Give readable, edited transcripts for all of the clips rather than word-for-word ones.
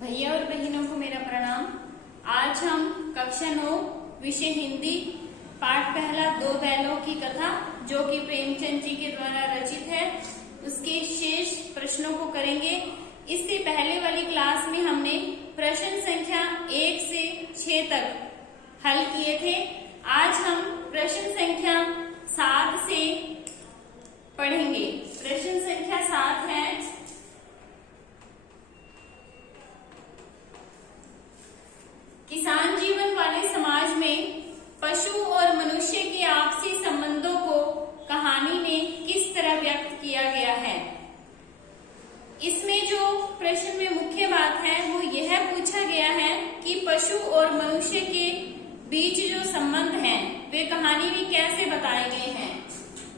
भैया और बहनों को मेरा प्रणाम। आज हम कक्षा 9 विषय हिंदी पाठ पहला दो बैलों की कथा जो कि प्रेमचंद जी के द्वारा रचित है उसके शेष प्रश्नों को करेंगे। इससे पहले वाली क्लास में हमने प्रश्न संख्या 1 से 6 तक हल किए थे। आज हम प्रश्न संख्या 7 से पढ़ेंगे। प्रश्न संख्या 7 है, किसान जीवन वाले समाज में पशु और मनुष्य के आपसी संबंधों को कहानी में किस तरह व्यक्त किया गया है। इसमें जो प्रश्न में मुख्य बात है वो यह पूछा गया है कि पशु और मनुष्य के बीच जो संबंध हैं वे कहानी में कैसे बताए गए हैं।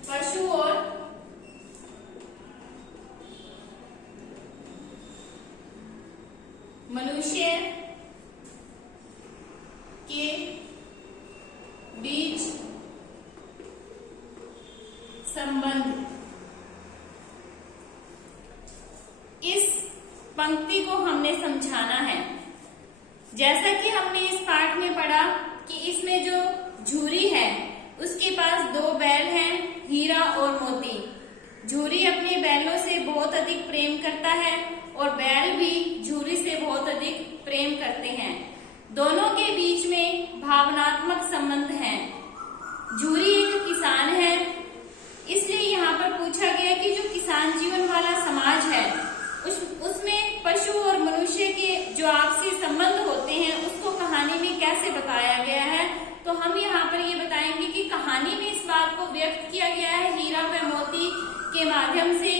पशु और मनुष्य के बीच संबंध। इस पंक्ति को हमने समझाना है। जैसा कि हमने इस पाठ में पढ़ा कि इसमें जो झूरी है उसके पास दो बैल हैं, हीरा और मोती। झूरी अपने बैलों से बहुत अधिक प्रेम करता है और बैल भी झूरी से बहुत अधिक प्रेम करते हैं। दोनों के बीच में भावनात्मक संबंध है। झूरी एक किसान है, इसलिए यहाँ पर पूछा गया कि जो किसान जीवन वाला समाज है उसमें पशु और मनुष्य के जो आपसी संबंध होते हैं उसको कहानी में कैसे बताया गया है। तो हम यहाँ पर ये बताएंगे कि कहानी में इस बात को व्यक्त किया गया है हीरा व मोती के माध्यम से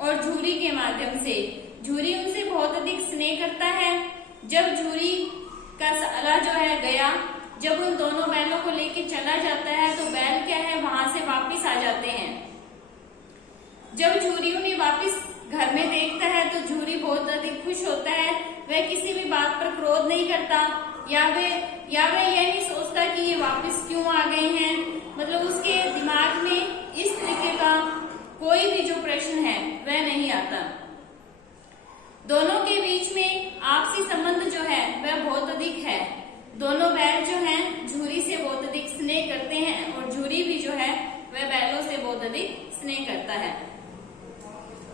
और झूरी के माध्यम से। झूरी उनसे बहुत अधिक स्नेह करता है। जब झूरी का साला जो है गया, जब उन दोनों बैलों को लेके चला जाता है तो बैल क्या है वहां से वापिस आ जाते हैं। जब झूरी उन्हें वापिस घर में देखता है तो झूरी बहुत अधिक खुश होता है। वह किसी भी बात पर क्रोध नहीं करता या वह यह नहीं सोचता कि ये वापिस क्यों आ गए हैं। मतलब उसके दिमाग में इस तरीके का कोई भी जो प्रश्न है वह नहीं आता। दोनों के बीच में आपसी संबंध जो है वह बहुत अधिक है। दोनों बैल जो हैं झूरी से बहुत अधिक स्नेह करते हैं और झूरी भी जो है वह बैलों से बहुत अधिक स्नेह करता है।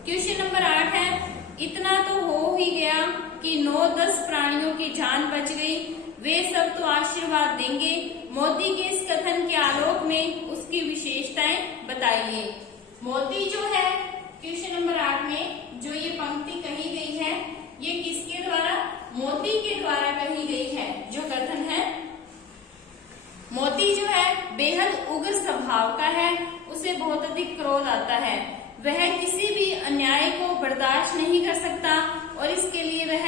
क्वेश्चन नंबर 8 है, इतना तो हो ही गया कि 9-10 प्राणियों की जान बच गई, वे सब तो आशीर्वाद देंगे। मोती के इस कथन के आलोक में उसकी विशेषताएं बताइए। मोती जो है क्वेश्चन नंबर 8 में जो ये पंक्ति कही गई है ये किसके द्वारा? मोती के द्वारा कही गई है। जो कथन है, मोती जो है बेहद उग्र स्वभाव का है, उसे बहुत अधिक क्रोध आता है। वह किसी भी अन्याय को बर्दाश्त नहीं कर सकता और इसके लिए वह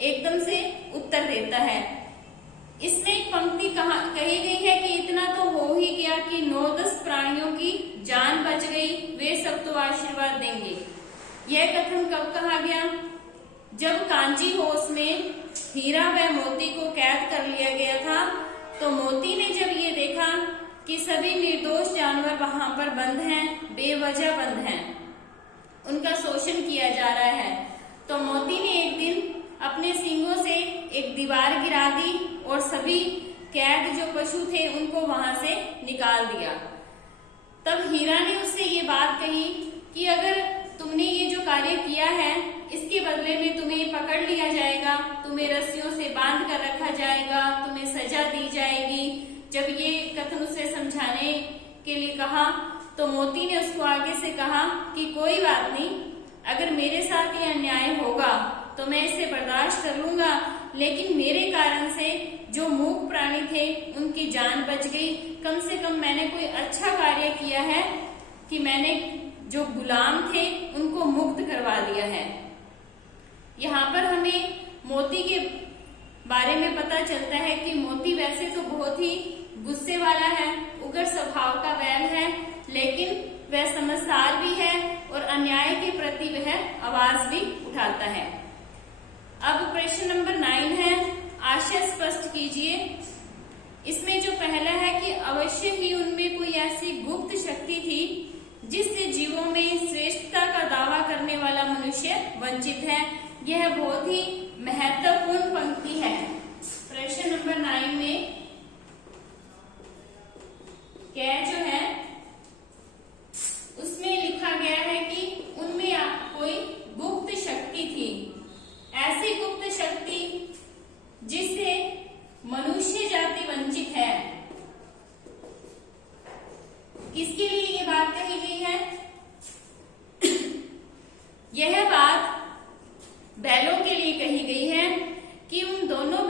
एकदम से उत्तर देता है। इसमें एक पंक्ति कही गई है कि इतना तो हो ही गया कि 9-10 प्राणियों की जान बच गई, वे सब तो आशीर्वाद देंगे। यह कथन कब कहा गया? जब कांची होश में हीरा व मोती को कैद कर लिया गया था तो मोती ने जब ये देखा कि सभी निर्दोष जानवर वहां पर बंद हैं, बेवजह बंद हैं, उनका शोषण किया जा रहा है, तो मोती ने एक दिन अपने सींगों से एक दीवार गिरा दी और सभी कैद जो पशु थे उनको वहां से निकाल दिया। तब हीरा ने उससे ये बात कही कि अगर तुमने ये जो कार्य किया है इसके बदले में तुम्हें पकड़ लिया जाएगा, तुम्हें रस्सियों से बांध कर रखा जाएगा, तुम्हें सजा दी जाएगी। जब ये कथन उसे समझाने के लिए कहा तो मोती ने उसको आगे से कहा कि कोई बात नहीं, अगर मेरे साथ ये अन्याय होगा तो मैं इसे बर्दाश्त कर लूंगा, लेकिन मेरे कारण से जो मूक प्राणी थे उनकी जान बच गई। कम से कम मैंने कोई अच्छा कार्य किया है कि मैंने जो गुलाम थे उनको मुक्त करवा दिया है। यहाँ पर हमें मोती के बारे में पता चलता है कि मोती वैसे तो बहुत ही गुस्से वाला है, उग्र स्वभाव का बैल है, लेकिन वह समझदार भी है और अन्याय के प्रति वह आवाज भी उठाता है। अब प्रश्न नंबर 9 है, आशय स्पष्ट कीजिए। इसमें जो पहला है कि अवश्य ही उनमें कोई ऐसी गुप्त शक्ति थी जिससे जीवों में श्रेष्ठता का दावा करने वाला मनुष्य वंचित है। यह बहुत ही महत्वपूर्ण पंक्ति है। प्रश्न नंबर 9 में क्या जो है उसमें लिखा गया है कि उनमें कोई गुप्त शक्ति थी, ऐसी गुप्त शक्ति जिससे मनुष्य जाति वंचित है। किसके लिए ये बात कही गई है? यह बात बैलों के लिए कही गई है कि उन दोनों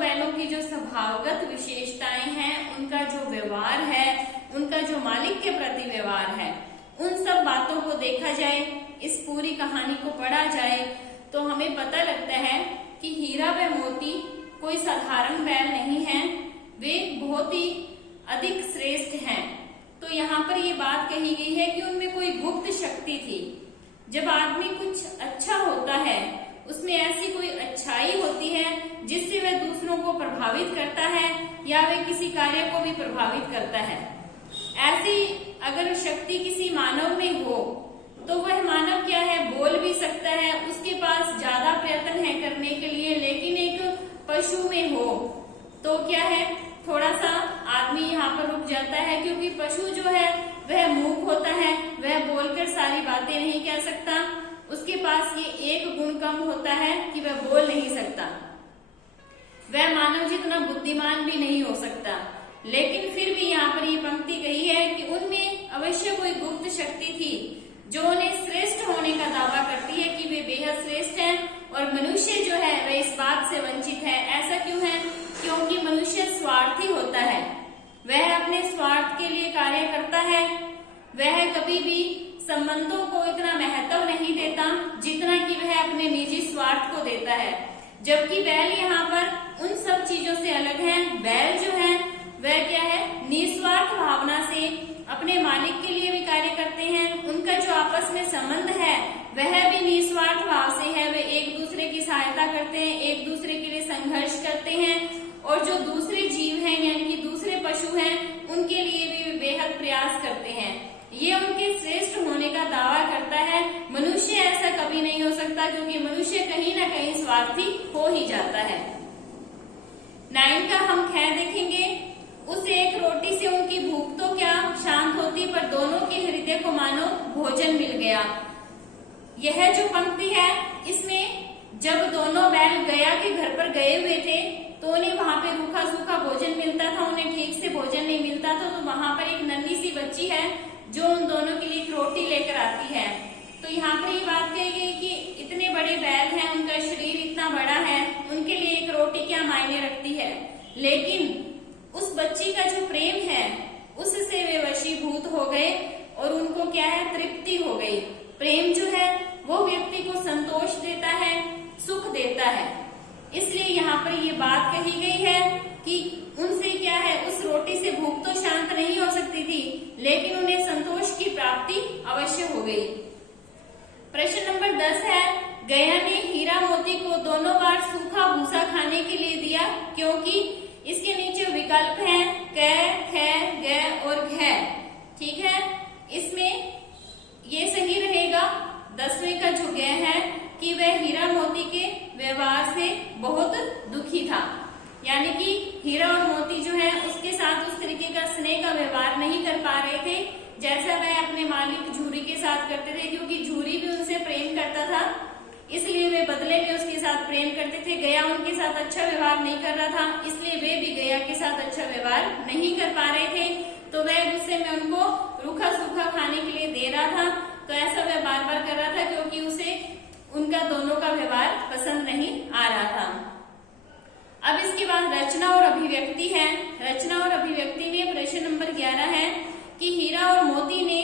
बैलों की जो स्वभावगत विशेषताएं हैं, उनका जो व्यवहार है, उनका जो मालिक के प्रति व्यवहार है, उन सब बातों को देखा जाए, इस पूरी कहानी को पढ़ा जाए तो हमें पता लगता है कि हीरा व मोती कोई साधारण बैल नहीं है, वे बहुत ही अधिक श्रेष्ठ हैं। तो यहाँ पर ये बात कही गई है कि उनमें कोई गुप्त शक्ति थी। जब आदमी कुछ अच्छा होता है, उसमें ऐसी कोई अच्छाई होती है जिससे वह दूसरों को प्रभावित करता है या वह किसी कार्य को भी प्रभावित करता है। ऐसी अगर शक्ति किसी मानव में हो तो वह मानव क्या है, बोल भी सकता है, उसके पास ज्यादा प्रयत्न है करने के लिए, लेकिन एक पशु में हो तो क्या है, थोड़ा सा आदमी यहाँ पर रुक जाता है, क्योंकि पशु जो है वह मूक होता है, वह बोलकर सारी बातें नहीं कह सकता, उसके पास ये एक गुण कम होता है कि वह बोल नहीं सकता, वह मानव जितना बुद्धिमान भी नहीं हो सकता। लेकिन फिर भी यहाँ पर ये पंक्ति कही है कि उनमें अवश्य कोई गुप्त शक्ति थी जो उन्हें श्रेष्ठ होने का दावा करती है कि वे बेहद श्रेष्ठ हैं, और मनुष्य जो है वह इस बात से वंचित है। ऐसा क्यों है? क्योंकि मनुष्य स्वार्थी होता है, वह अपने स्वार्थ के लिए कार्य करता है, वह कभी भी संबंधों को इतना महत्व नहीं देता जितना कि वह अपने निजी स्वार्थ को देता है। जबकि बैल यहाँ पर उन सब चीजों से अलग है। बैल जो है वह क्या है, निस्वार्थ भावना से अपने मालिक के लिए भी कार्य करते हैं। उनका जो आपस में संबंध है वह भी निस्वार्थ भाव से है, वे एक दूसरे की सहायता करते हैं, एक दूसरे के लिए संघर्ष करते हैं, और जो दूसरे जीव हैं यानी कि दूसरे पशु हैं उनके लिए भी बेहद प्रयास करते हैं। ये उनके श्रेष्ठ होने का दावा करता है। मनुष्य ऐसा कभी नहीं हो सकता, क्योंकि मनुष्य कहीं ना कहीं स्वार्थी हो ही जाता है। 9 का हम ख देखेंगे। उस एक रोटी से उनकी भूख तो क्या शांत होती, पर दोनों के हृदय को मानो भोजन मिल गया। यह जो पंक्ति है इसमें जब दोनों बैल गया के घर पर गए हुए थे तो उन्हें वहां पे रूखा सूखा भोजन मिलता था, उन्हें ठीक से भोजन नहीं मिलता था। तो वहां पर एक नन्ही सी बच्ची है जो उन दोनों के लिए एक रोटी लेकर आती है। तो यहाँ पर ये बात कही गई कि इतने बड़े बैल हैं, उनका शरीर इतना बड़ा है, उनके लिए एक रोटी क्या मायने रखती है। लेकिन उस बच्ची का जो प्रेम है उससे वे वशीभूत हो गए और उनको क्या है, तृप्ति हो गई। प्रेम जो है वो व्यक्ति को संतोष देता है, सुख देता है। इसलिए यहाँ पर ये बात कही गई है कि उनसे क्या है, उस रोटी से भूख तो शांत नहीं हो सकती थी, लेकिन उन्हें संतोष की प्राप्ति अवश्य हो गई। प्रश्न नंबर 10 है, गया ने हीरा मोती को दोनों बार सूखा भूसा खाने के लिए दिया, क्योंकि इसके नीचे विकल्प हैं क, ख, ग और घ। ठीक है, इसमें ये सही रहेगा 10वें का जो ग है कि वह हीरा मोती के व्यवहार से बहुत दुखी था, यानी कि हीरा और मोती जो है उसके साथ उस तरीके का स्नेह का व्यवहार नहीं कर पा रहे थे जैसा वह अपने मालिक झूरी के साथ करते थे, क्योंकि झूरी भी उनसे प्रेम करता था, इसलिए वे बदले में उसके साथ प्रेम करते थे। गया उनके साथ अच्छा व्यवहार नहीं कर रहा था, इसलिए वे भी गया के साथ अच्छा व्यवहार नहीं कर पा रहे थे। तो वह गुस्से में उनको रूखा सूखा खाने के लिए दे रहा था। तो ऐसा वह बार बार कर रहा था क्योंकि उसे उनका दोनों का व्यवहार पसंद नहीं आ रहा था। अब इसके बाद रचना और अभिव्यक्ति है। रचना और अभिव्यक्ति में प्रश्न नंबर 11 है कि हीरा और मोती ने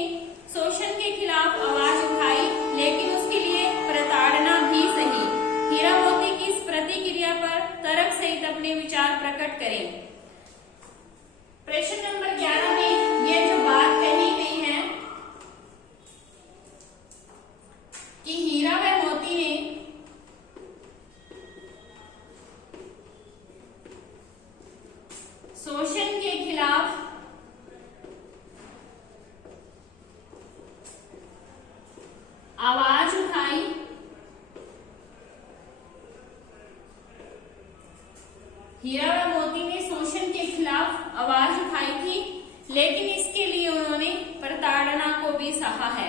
शोषण के खिलाफ आवाज उठाई, लेकिन उसके लिए प्रताड़ना भी सही। हीरा मोती की इस प्रतिक्रिया पर तर्क सहित अपने विचार प्रकट करें। प्रश्न नंबर 11 में यह जो बात कही गई है कि हीरा व मोती ने शोषण के खिलाफ आवाज उठाई, हीरा व मोती ने शोषण के खिलाफ आवाज उठाई थी, लेकिन इसके लिए उन्होंने प्रताड़ना को भी सहा है।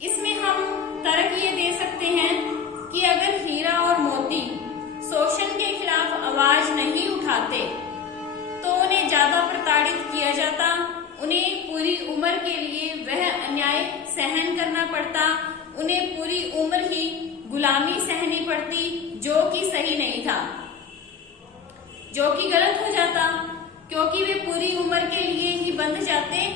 इसमें हम तर्क ये दे सकते हैं कि अगर हीरा और मोती शोषण के खिलाफ आवाज नहीं उठाते तो उन्हें ज्यादा प्रताड़ित किया जाता, उन्हें पूरी उम्र के लिए वह अन्याय सहन करना पड़ता, उन्हें पूरी उम्र ही गुलामी सहनी पड़ती, जो कि सही नहीं था, जो कि गलत हो जाता, क्योंकि वे पूरी उम्र के लिए ही बंध जाते।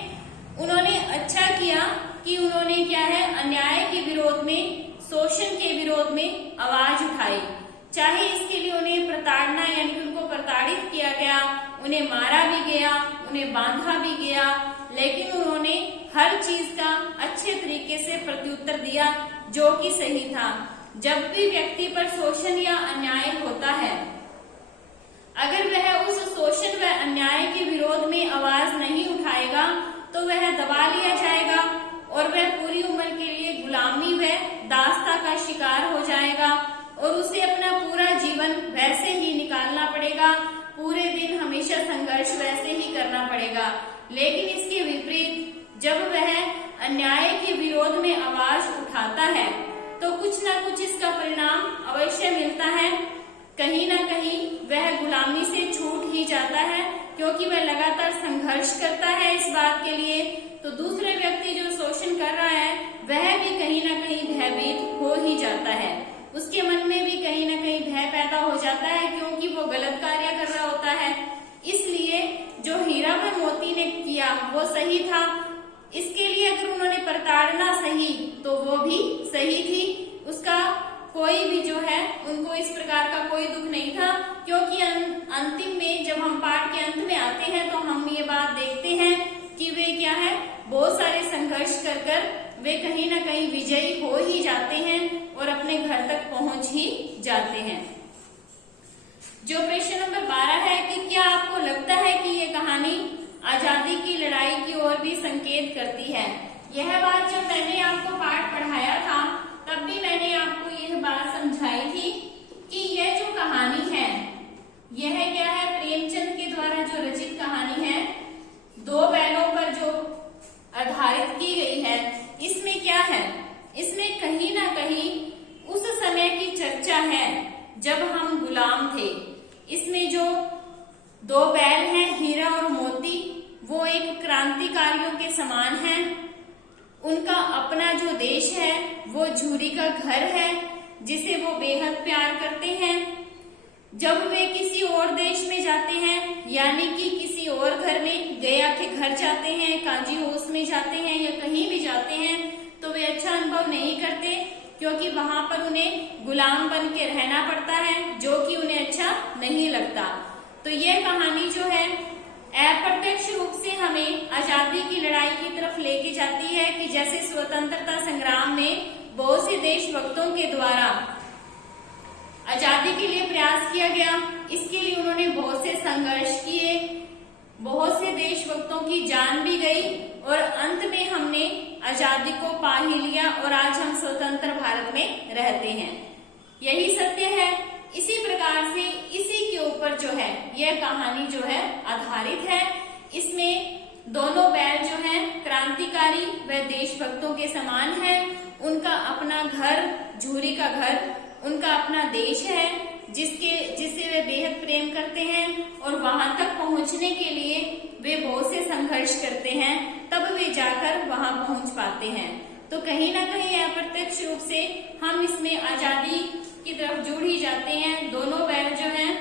उन्होंने अच्छा किया कि उन्होंने क्या है, अन्याय के विरोध में, शोषण के विरोध में आवाज उठाई, चाहे इसके लिए उन्हें प्रताड़ना यानी कि उनको प्रताड़ित किया गया, उन्हें मारा भी गया, उन्हें बांधा भी गया, लेकिन उन्होंने हर चीज का अच्छे तरीके से प्रत्युत्तर दिया, जो कि सही था। जब भी व्यक्ति पर शोषण या अन्याय होता है, अगर वह उस शोषण व अन्याय के विरोध में आवाज नहीं उठाएगा तो वह दबा लिया जाएगा और वह पूरी उम्र के लिए गुलामी व दास्ता का शिकार हो जाएगा और उसे अपना पूरा जीवन वैसे ही निकालना पड़ेगा, पूरे दिन हमेशा संघर्ष वैसे ही करना पड़ेगा। लेकिन इसके विपरीत जब वह अन्याय के विरोध में आवाज उठाता है तो कुछ ना कुछ इसका परिणाम अवश्य मिलता है। कहीं ना कहीं वह गुलामी से छूट ही जाता है, क्योंकि वह लगातार संघर्ष करता है इस बात के लिए। तो दूसरे व्यक्ति जो शोषण कर रहा है वह भी कहीं ना कहीं भयभीत हो ही जाता है, उसके मन में भी कहीं ना कहीं भय पैदा हो जाता है, क्योंकि वो गलत कार्य कर रहा होता है। इसलिए जो हीरा व मोती ने किया वो सही था। इसके लिए अगर उन्होंने प्रताड़ना सही तो वो भी सही थी, उसका कोई भी जो है उनको इस प्रकार का कोई दुख नहीं था, क्योंकि अंतिम में जब हम पाठ के अंत में आते हैं तो हम ये बात देखते हैं कि वे क्या है, बहुत सारे संघर्ष कर वे कहीं ना कहीं विजयी हो ही जाते हैं और अपने घर तक पहुंच ही जाते हैं। जो प्रश्न नंबर 12 है कि क्या आपको लगता है कि ये कहानी आजादी की लड़ाई की ओर भी संकेत करती है? यह बात जब मैंने आपको पाठ पढ़ाया था तब भी मैंने आपको यह बात समझाई थी कि यह जो कहानी है यह क्या है, प्रेमचंद के द्वारा जो रचित कहानी है, दो बैलों पर जो आधारित की गई है। इसमें क्या है, इसमें कहीं ना कहीं उस समय की चर्चा है जब हम गुलाम थे। इसमें जो दो बैल हैं, हीरा और मोती, वो एक क्रांतिकारियों के समान हैं। उनका अपना जो देश है वो झूरी का घर है जिसे वो बेहद प्यार करते हैं। जब वे किसी और देश में जाते हैं, यानी कि किसी और घर में, गया के घर जाते हैं, कांजी होस में जाते हैं या कहीं भी जाते हैं, तो वे अच्छा अनुभव नहीं करते, क्योंकि वहां पर उन्हें गुलाम बन के रहना पड़ता है, जो कि उन्हें अच्छा नहीं लगता। तो यह कहानी जो है अप्रत्यक्ष रूप से हमें आजादी की लड़ाई की तरफ लेके जाती है कि जैसे स्वतंत्रता संग्राम में बहुत से देशभक्तों के द्वारा आजादी के लिए प्रयास किया गया, इसके लिए उन्होंने बहुत से संघर्ष किए, बहुत से देशभक्तों की जान भी गई और अंत में हमने आजादी को पा ही लिया और आज हम स्वतंत्र भारत में रहते हैं। यही सत्य है। इसी प्रकार से इसी के ऊपर जो है यह कहानी जो है आधारित है। इसमें दोनों बैल जो हैं क्रांतिकारी व देशभक्तों के समान हैं। उनका अपना घर, झूरी का घर, उनका अपना देश है जिसे वे बेहद प्रेम करते हैं और वहां तक पहुंचने के लिए वे बहुत से संघर्ष करते हैं, तब वे जाकर वहां पहुंच पाते हैं। तो कहीं ना कहीं अप्रत्यक्ष रूप से हम इसमें आजादी की तरफ जुड़ ही जाते हैं। दोनों बैल जो हैं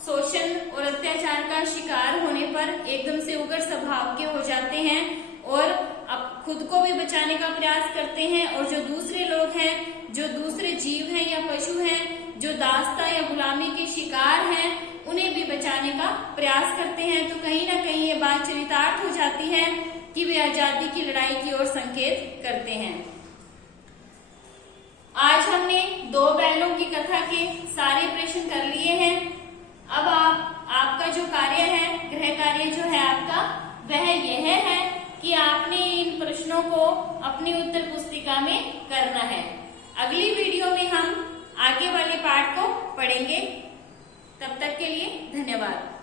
शोषण और अत्याचार का शिकार होने पर एकदम से उग्र स्वभाव के हो जाते हैं और अब खुद को भी बचाने का प्रयास करते हैं और जो दूसरे लोग हैं, जो दूसरे जीव हैं या पशु हैं, जो दास्ता या गुलामी के शिकार हैं, उन्हें भी बचाने का प्रयास करते हैं। तो कहीं ना कहीं ये बात चरितार्थ हो जाती है कि वे आजादी की लड़ाई की ओर संकेत करते हैं। आज हमने दो बैलों की कथा के सारे प्रश्न कर लिए हैं। अब आपका जो कार्य है, गृह कार्य जो है आपका, वह यह है कि आपने इन प्रश्नों को अपनी उत्तर पुस्तिका में करना है। अगली वीडियो में हम आगे वाले पाठ को पढ़ेंगे। तब तक के लिए धन्यवाद।